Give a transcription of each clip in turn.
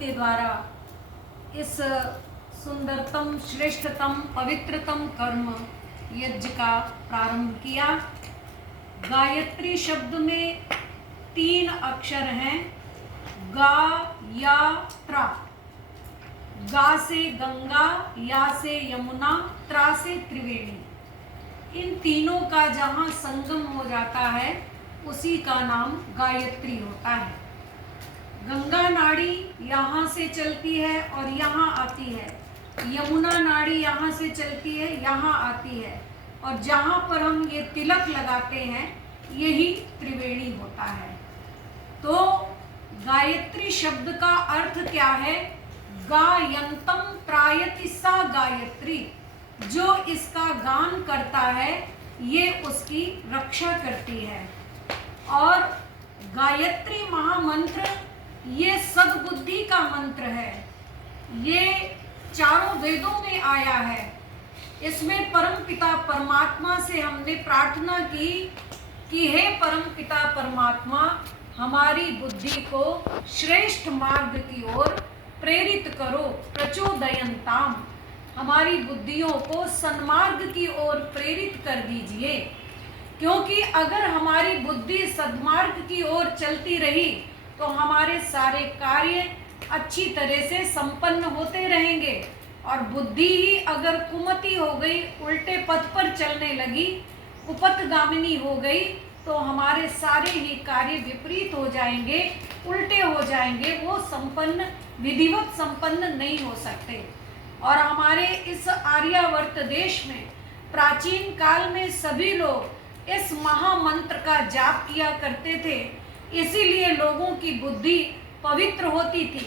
के द्वारा इस सुंदरतम, श्रेष्ठतम, पवित्रतम कर्म यज्ञ का प्रारंभ किया। गायत्री शब्द में 3 अक्षर हैं, गा, या, त्रा। गा से गंगा, या से यमुना, त्रा से त्रिवेणी। इन तीनों का जहाँ संगम हो जाता है उसी का नाम गायत्री होता है। गंगा नाड़ी यहाँ से चलती है और यहाँ आती है, यमुना नाड़ी यहाँ से चलती है, यहाँ आती है, और जहाँ पर हम ये तिलक लगाते हैं यही त्रिवेणी होता है। तो गायत्री शब्द का अर्थ क्या है? गायंतम त्रायति सा गायत्री। जो इसका गान करता है ये उसकी रक्षा करती है। और गायत्री महामंत्र ये सद्बुद्धि का मंत्र है। ये चारों वेदों में आया है। इसमें परमपिता परमात्मा से हमने प्रार्थना की कि हे परमपिता परमात्मा, हमारी बुद्धि को श्रेष्ठ मार्ग की ओर प्रेरित करो, प्रचोदयन्ताम। हमारी बुद्धियों को सन्मार्ग की ओर प्रेरित कर दीजिए, क्योंकि अगर हमारी बुद्धि सद्मार्ग की ओर चलती रही तो हमारे सारे कार्य अच्छी तरह से संपन्न होते रहेंगे। और बुद्धि ही अगर कुमति हो गई, उल्टे पथ पर चलने लगी, कुपथगामिनी हो गई, तो हमारे सारे ही कार्य विपरीत हो जाएंगे, उल्टे हो जाएंगे, वो संपन्न, विधिवत संपन्न नहीं हो सकते। और हमारे इस आर्यावर्त देश में प्राचीन काल में सभी लोग इस महामंत्र का जाप किया करते थे, इसीलिए लोगों की बुद्धि पवित्र होती थी।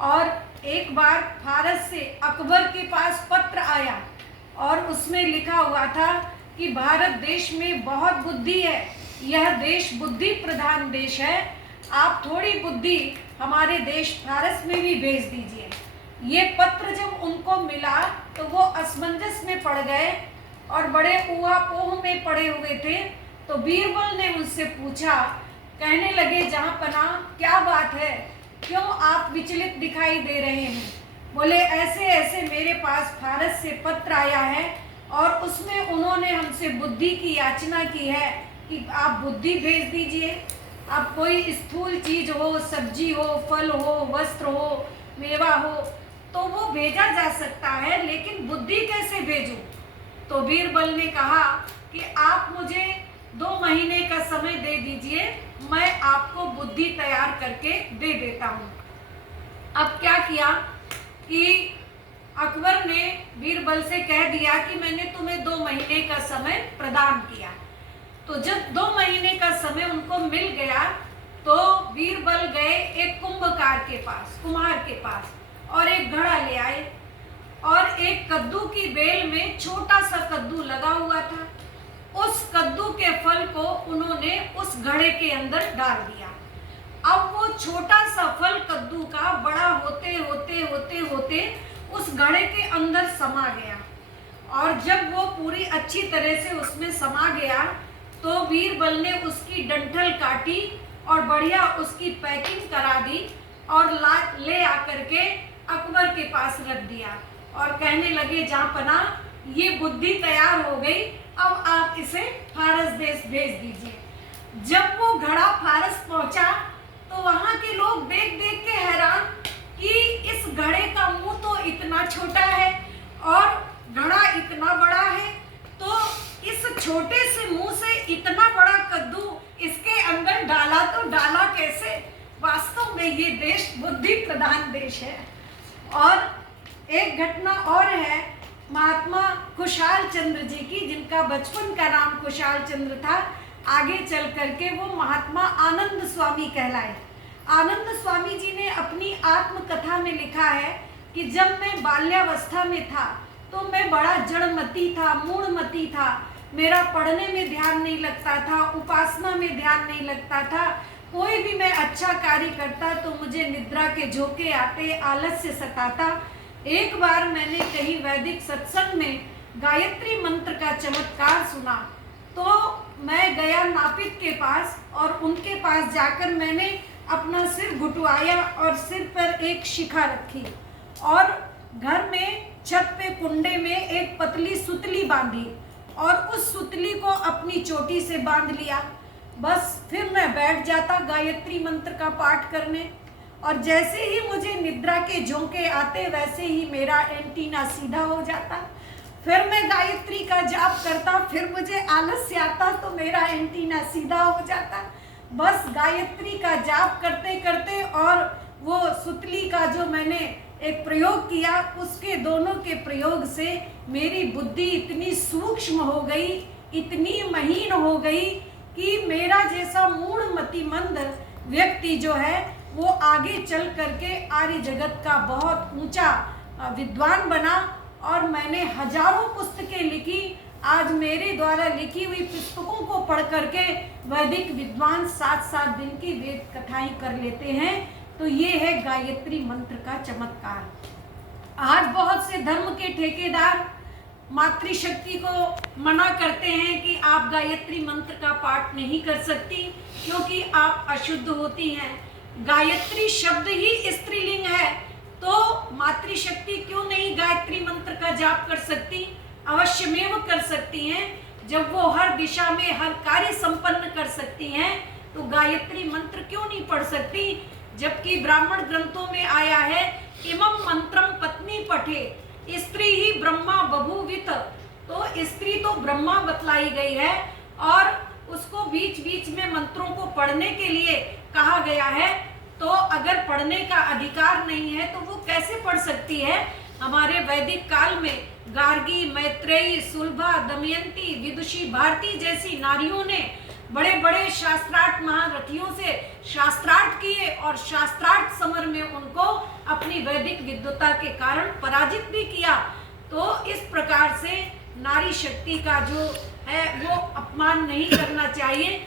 और एक बार फारस से अकबर के पास पत्र आया और उसमें लिखा हुआ था कि भारत देश में बहुत बुद्धि है, यह देश बुद्धि प्रधान देश है, आप थोड़ी बुद्धि हमारे देश फारस में भी भेज दीजिए। ये पत्र जब उनको मिला तो वो असमंजस में पड़ गए और बड़े ऊहापोह में पड़े हुए थे। तो बीरबल ने उनसे पूछा, कहने लगे, जहाँ पना क्या बात है, क्यों आप विचलित दिखाई दे रहे हैं? बोले, ऐसे ऐसे मेरे पास फारस से पत्र आया है और उसमें उन्होंने हमसे बुद्धि की याचना की है कि आप बुद्धि भेज दीजिए। आप कोई स्थूल चीज हो, सब्जी हो, फल हो, वस्त्र हो, मेवा हो, तो वो भेजा जा सकता है, लेकिन बुद्धि कैसे भेजूं? तो बीरबल ने कहा कि आप मुझे 2 महीने का समय दे दीजिए, मैं आपको बुद्धि तैयार करके दे देता हूँ। अब क्या किया कि अकबर ने बीरबल से कह दिया कि मैंने तुम्हें 2 महीने का समय प्रदान किया। तो जब 2 महीने का समय उनको मिल गया तो बीरबल गए एक कुंभकार के पास, कुम्हार के पास, और एक घड़ा ले आए और एक कद्दू की बेल में छोटा सा कद्दू लगा हुआ था। उस कद्दू के फल को उन्होंने उस घड़े के अंदर डाल दिया। अब वो छोटा सा फल कद्दू का बड़ा होते होते होते होते उस घड़े के अंदर समा गया। और जब वो पूरी अच्छी तरह से उसमें समा गया तो बीरबल ने उसकी डंठल काटी और बढ़िया उसकी पैकिंग करा दी और ले आकर के अकबर के पास रख दिया और कहने लगे, जहाँ पना ये बुद्धि तैयार हो गई, अब आप इसे फारस देश भेज दीजिए। जब वो घड़ा फारस पहुंचा तो वहां के लोग देख देख के हैरान कि इस घड़े का मुंह तो इतना छोटा है और घड़ा इतना बड़ा है, तो इस छोटे से मुंह से इतना बड़ा कद्दू इसके अंदर डाला तो डाला कैसे? वास्तव में ये देश बुद्धि प्रधान देश है। और एक घटना और है महात्मा खुशहाल चंद्र जी की, जिनका बचपन का नाम खुशहाल चंद्र था। आगे चल करके वो महात्मा आनंद स्वामी कहलाए। आनंद स्वामी जी ने अपनी आत्मकथा में लिखा है कि जब मैं बाल्यावस्था में था तो मैं बड़ा जड़मती था, मूढ़मती था, मेरा पढ़ने में ध्यान नहीं लगता था, उपासना में ध्यान नहीं लगता था, कोई भी मैं अच्छा कार्य करता तो मुझे निद्रा के झोंके आते, आलस्य सताता। एक बार मैंने कहीं वैदिक सत्संग में गायत्री मंत्र का चमत्कार सुना तो मैं गया नापित के पास और उनके पास जाकर मैंने अपना सिर घुटवाया और सिर पर एक शिखा रखी और घर में छत पे कुंडे में एक पतली सुतली बांधी और उस सुतली को अपनी चोटी से बांध लिया। बस फिर मैं बैठ जाता गायत्री मंत्र का पाठ करने और जैसे ही मुझे निद्रा के झोंके आते वैसे ही मेरा एंटीना सीधा हो जाता। फिर मैं गायत्री का जाप करता, फिर मुझे आलस्य आता तो मेरा एंटीना सीधा हो जाता। बस गायत्री का जाप करते करते और वो सुतली का जो मैंने एक प्रयोग किया, उसके दोनों के प्रयोग से मेरी बुद्धि इतनी सूक्ष्म हो गई, इतनी महीन हो गई कि मेरा जैसा मूढ़ मतिमंद व्यक्ति जो है वो आगे चल करके आर्य जगत का बहुत ऊंचा विद्वान बना। और मैंने हजारों पुस्तकें लिखी। आज मेरे द्वारा लिखी हुई पुस्तकों को पढ़ करके वैदिक विद्वान 7-7 दिन की वेद कथाएं कर लेते हैं। तो ये है गायत्री मंत्र का चमत्कार। आज बहुत से धर्म के ठेकेदार मातृशक्ति को मना करते हैं कि आप गायत्री मंत्र का पाठ नहीं कर सकती क्योंकि आप अशुद्ध होती हैं। गायत्री शब्द ही स्त्रीलिंग है, तो मातृशक्ति क्यों नहीं गायत्री मंत्र का जाप कर सकती? अवश्यमेव कर सकती हैं। जब वो हर दिशा में हर कार्य संपन्न कर सकती हैं तो गायत्री मंत्र क्यों नहीं पढ़ सकती? जबकि ब्राह्मण ग्रंथों में आया है इमं मंत्रम पत्नी पठे स्त्री ही ब्रह्मा बभूवित। तो स्त्री तो ब्रह्मा बतलाई गई है और उसको बीच बीच में मंत्रों को पढ़ने के लिए कहा गया है। तो अगर पढ़ने का अधिकार नहीं है तो वो कैसे पढ़ सकती है? हमारे वैदिक काल में गार्गी, मैत्रेयी, सुलभा, दमयंती, विदुषी, भारती जैसी नारियों ने बड़े बड़े शास्त्रार्थ महारथियों से शास्त्रार्थ किए और शास्त्रार्थ समर में उनको अपनी वैदिक विद्वता के कारण पराजित भी किया। तो इस प्रकार से नारी शक्ति का जो है वो अपमान नहीं करना चाहिए।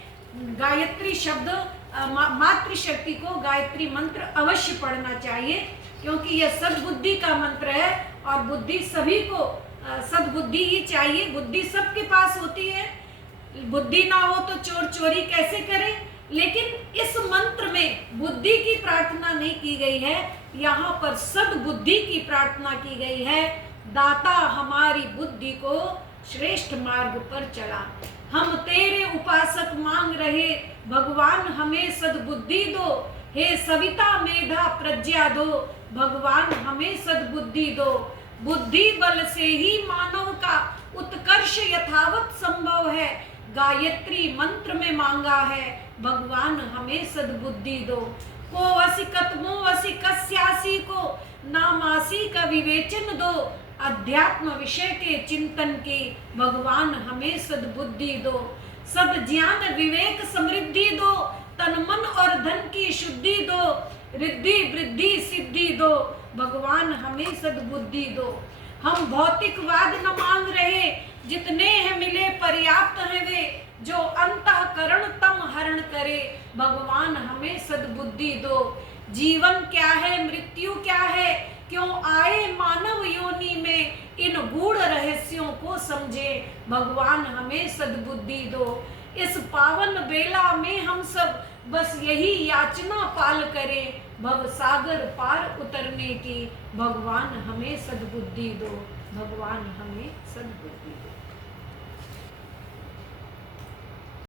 गायत्री शब्द मातृशक्ति को गायत्री मंत्र अवश्य पढ़ना चाहिए क्योंकि यह सद्बुद्धि का मंत्र है और बुद्धि सभी को सद्बुद्धि ही चाहिए। बुद्धि सबके पास होती है, बुद्धि ना हो तो चोर चोरी कैसे करे? लेकिन इस मंत्र में बुद्धि की प्रार्थना नहीं की गई है, यहाँ पर सद्बुद्धि की प्रार्थना की गई है। दाता हमारी बुद्धि को श्रेष्ठ मार्ग पर चला, हम तेरे उपासक मांग रहे, भगवान हमें सद्बुद्धि दो। हे सविता मेधा प्रज्ञा दो, भगवान हमें सद्बुद्धि दो। बुद्धि बल से ही मानव का उत्कर्ष यथावत संभव है, गायत्री मंत्र में मांगा है, भगवान हमें सद्बुद्धि दो। को वसी कतमो वसी कस्यासी को नामासी का विवेचन दो, अध्यात्म विषय के चिंतन की भगवान हमें सद्बुद्धि दो। सद ज्ञान विवेक समृद्धि दो, तन मन और धन की शुद्धि दो, रिद्धि वृद्धि सिद्धि दो, भगवान हमें सद्बुद्धि दो। हम भौतिकवाद न मांग रहे, जितने हैं मिले पर्याप्त हैं वे, जो अंतःकरण तम हरण करे, भगवान हमें सद्बुद्धि दो। जीवन क्या है, मृत्यु क्या है, क्यों आए मानव योनि में, इन गूढ़ रहस्यों को समझे, भगवान हमें सद्बुद्धि दो। इस पावन बेला में हम सब बस यही याचना पाल करें, भव सागर पार उतरने की, भगवान हमें सद्बुद्धि दो, भगवान हमें सद्बुद्धि दो।